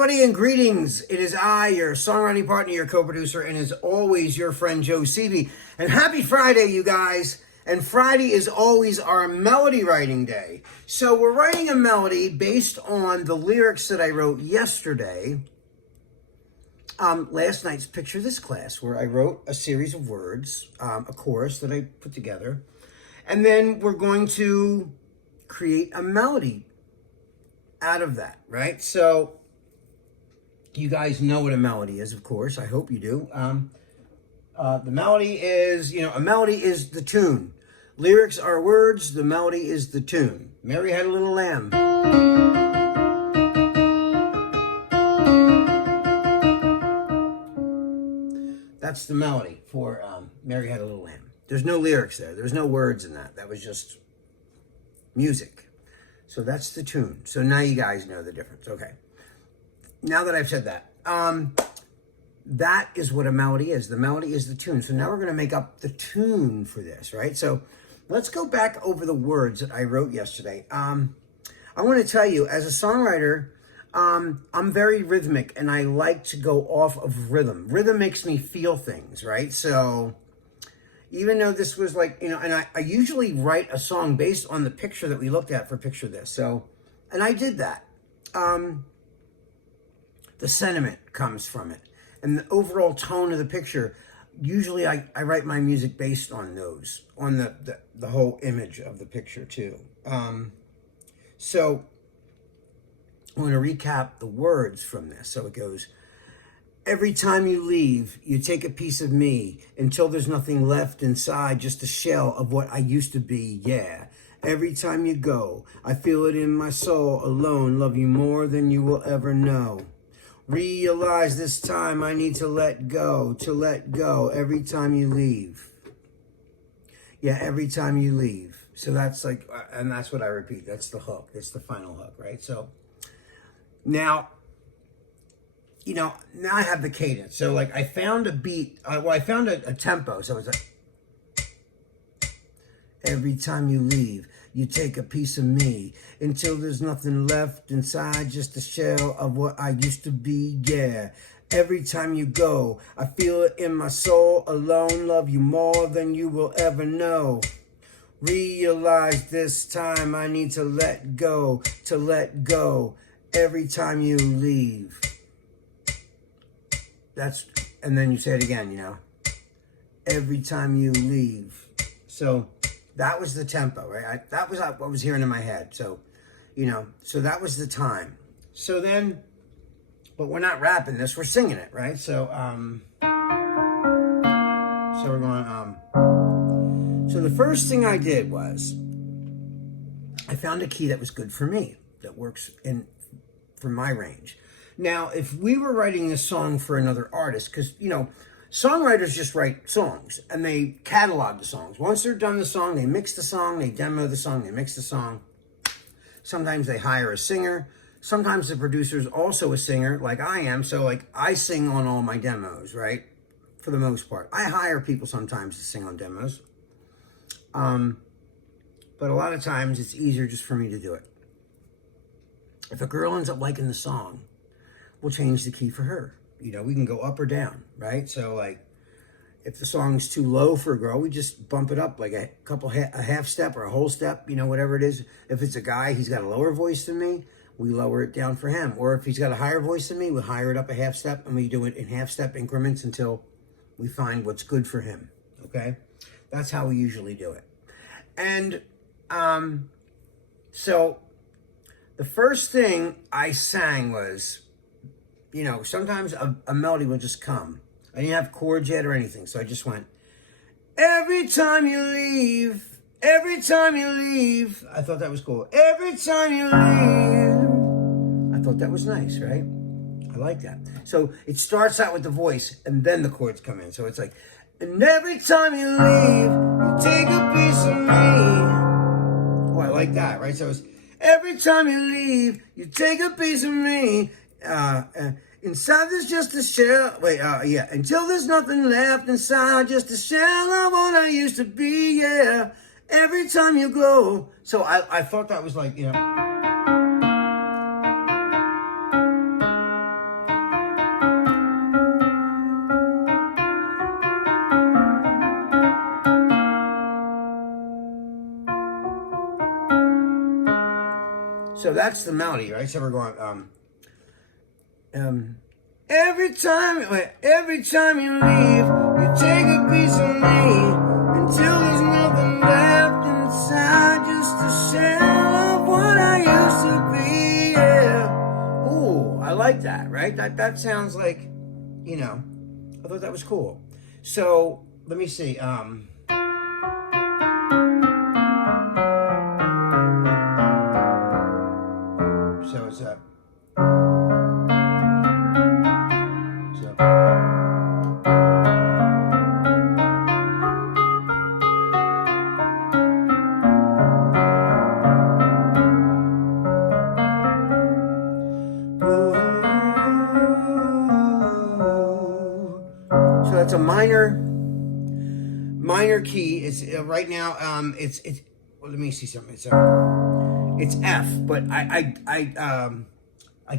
everybody, and greetings. It is I, your songwriting partner, your co-producer, and as always, your friend Joe Seavey. And happy Friday, you guys. And Friday is always our melody writing day. So we're writing a melody based on the lyrics that I wrote yesterday. Last night's Picture This class, where I wrote a series of words, a chorus that I put together. And then we're going to create a melody out of that, right? So you guys know what a melody is, of course. I hope you do. The melody is, a melody is the tune. Lyrics are words. The melody is the tune. Mary Had a Little Lamb. That's the melody for Mary Had a Little Lamb. There's no lyrics there. There's no words in that. That was just music. So that's the tune. So now you guys know the difference. Okay. Now that I've said that, that is what a melody is. The melody is the tune. So now we're going to make up the tune for this, right? So let's go back over the words that I wrote yesterday. I want to tell you, as a songwriter, I'm very rhythmic, and I like to go off of rhythm. Rhythm makes me feel things, right? So even though this was like, and I usually write a song based on the picture that we looked at for Picture This. So, and I did that. The sentiment comes from it. And the overall tone of the picture, usually I write my music based on those, on the whole image of the picture too. So I'm going to recap the words from this. So it goes, every time you leave, you take a piece of me until there's nothing left inside, just a shell of what I used to be, yeah. Every time you go, I feel it in my soul, alone, love you more than you will ever know. Realize this time I need to let go, every time you leave. Yeah, every time you leave. So that's like, and that's what I repeat. That's the hook. That's the final hook, right? So now, now I have the cadence. So like I found a beat, I found a tempo. So it's like, every time you leave, you take a piece of me until there's nothing left inside, just a shell of what I used to be, yeah. Every time you go, I feel it in my soul, alone, love you more than you will ever know. Realize this time I need to let go, every time you leave. And then you say it again, every time you leave. So that was the tempo, right? That was what was hearing in my head. So, so that was the time. So then, but we're not rapping this, we're singing it, right? So, so we're going, so the first thing I did was, I found a key that was good for me, that works for my range. Now, if we were writing this song for another artist, because, songwriters just write songs and they catalog the songs. Once they're done the song, they mix the song, they demo the song, they mix the song. Sometimes they hire a singer. Sometimes the producer's also a singer, like I am. So like I sing on all my demos, right? For the most part. I hire people sometimes to sing on demos. But a lot of times it's easier just for me to do it. If a girl ends up liking the song, we'll change the key for her. We can go up or down, right? So like, if the song's too low for a girl, we just bump it up like a half step or a whole step, whatever it is. If it's a guy, he's got a lower voice than me, we lower it down for him. Or if he's got a higher voice than me, we higher it up a half step, and we do it in half step increments until we find what's good for him, okay? That's how we usually do it. And so the first thing I sang was, sometimes a melody will just come. I didn't have chords yet or anything, so I just went, every time you leave, every time you leave. I thought that was cool. Every time you leave. I thought that was nice, right? I like that. So it starts out with the voice, and then the chords come in. So it's like, and every time you leave, you take a piece of me. Oh, I like that, right? So it's, every time you leave, you take a piece of me. Inside there's just a shell. Until there's nothing left inside, just a shell of what I used to be, yeah. Every time you go. So I thought that was like, So that's the melody, right? So we're going, every time you leave, you take a piece of me until there's nothing left inside, just a shell of what I used to be. Yeah. Ooh, I like that, right? That sounds like, you know, I thought that was cool. So let me see. So it's a. So that's a minor key. It's right now. It's. Well, let me see something. It's F, but I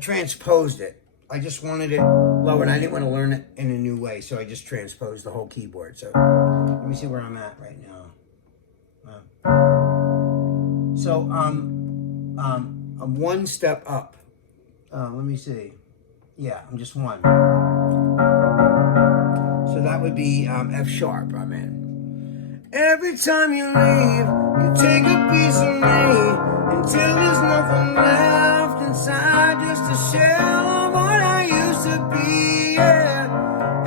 transposed it. I just wanted it lower, and I didn't want to learn it in a new way, so I just transposed the whole keyboard. So let me see where I'm at right now. I'm one step up. Let me see. Yeah, I'm just one. So that would be F sharp. I'm in. Every time you leave, you take a piece of me until there's nothing left inside, just a shell of what I used to be. Yeah.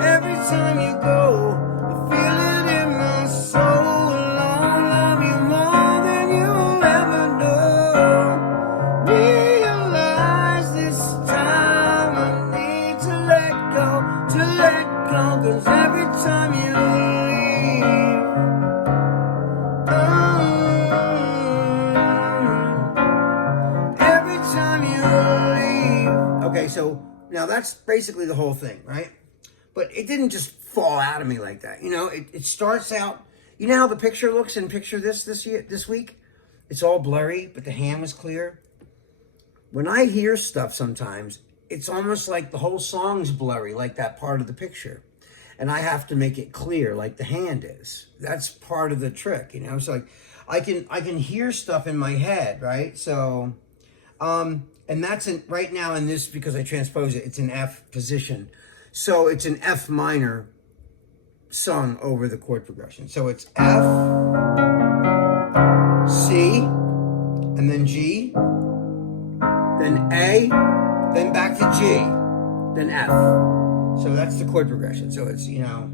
Every time you go, I feel it in my soul. I'll love you more than you'll ever know. Realize this time I need to let go, 'cause every time you Okay, so now that's basically the whole thing, right? But it didn't just fall out of me like that. You know, it starts out, you know how the picture looks in picture this week? It's all blurry, but the hand was clear. When I hear stuff sometimes, it's almost like the whole song's blurry, like that part of the picture. And I have to make it clear like the hand is. That's part of the trick, you know? So like I can hear stuff in my head, right? So and that's right now in this, because I transpose it, it's an F position. So it's an F minor sung over the chord progression. So it's F, C, and then G, then A, then back to G, then F. So that's the chord progression. So it's, you know.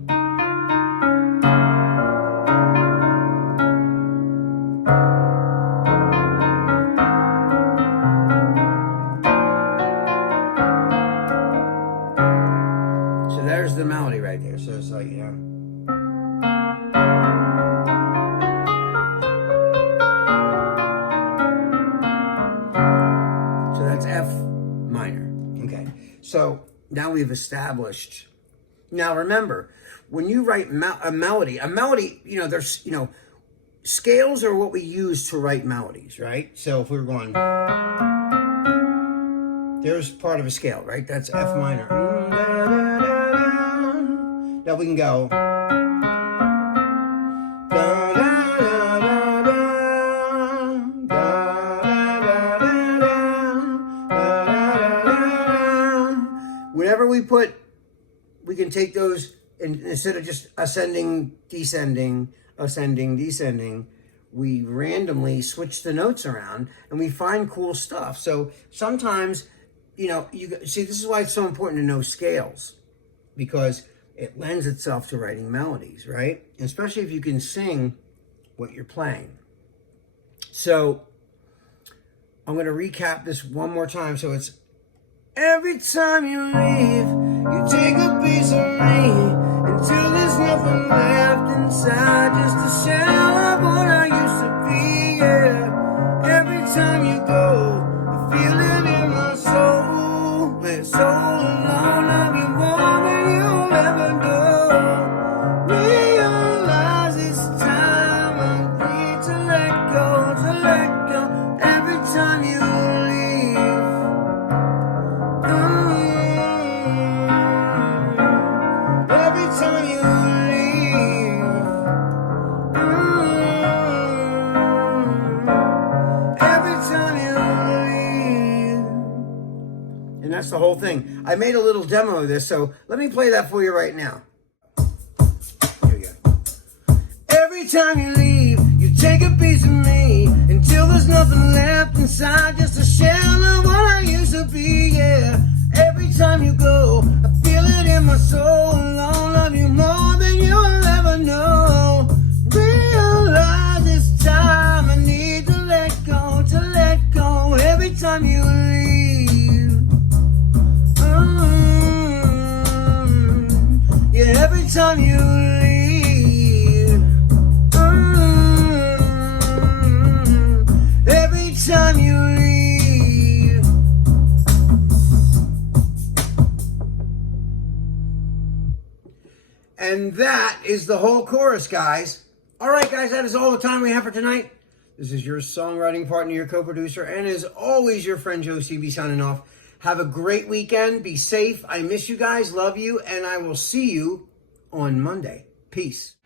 So there's the melody right there. So it's like, you know. So that's F minor. Okay. So now we've established. Now remember, when you write a melody, you know, there's, you know, scales are what we use to write melodies, right? So if we were going, there's part of a scale, right? That's F minor. Now we can go. Whenever we can take those, and instead of just ascending, descending, we randomly switch the notes around and we find cool stuff. So sometimes, you know, you see, this is why it's so important to know scales, because it lends itself to writing melodies, right? And especially if you can sing what you're playing. So I'm going to recap this one more time. So it's every time you leave, you take a piece of me until there's nothing left inside, just a shell of what I used to be. Yeah. Every time you go, I feel it in my soul. It's so alone, love you more than you'll ever know. Realize this time I need to let go. Every time you leave. Every time you leave. Every time That's the whole thing. I made a little demo of this, so let me play that for you right now. Here you go. Every time you leave, you take a piece of me until there's nothing left inside, just a shell of what I used to be, yeah. Every time you go, I feel it in my soul, and I'll love you more than you'll ever know. Realize it's time, I need to let go, every time you leave. Yeah, every time you leave. Every time you leave. And that is the whole chorus, guys. All right, guys, that is all the time we have for tonight. This is your songwriting partner, your co-producer, and as always, your friend Joe CB signing off. Have a great weekend. Be safe. I miss you guys. Love you. And I will see you on Monday. Peace.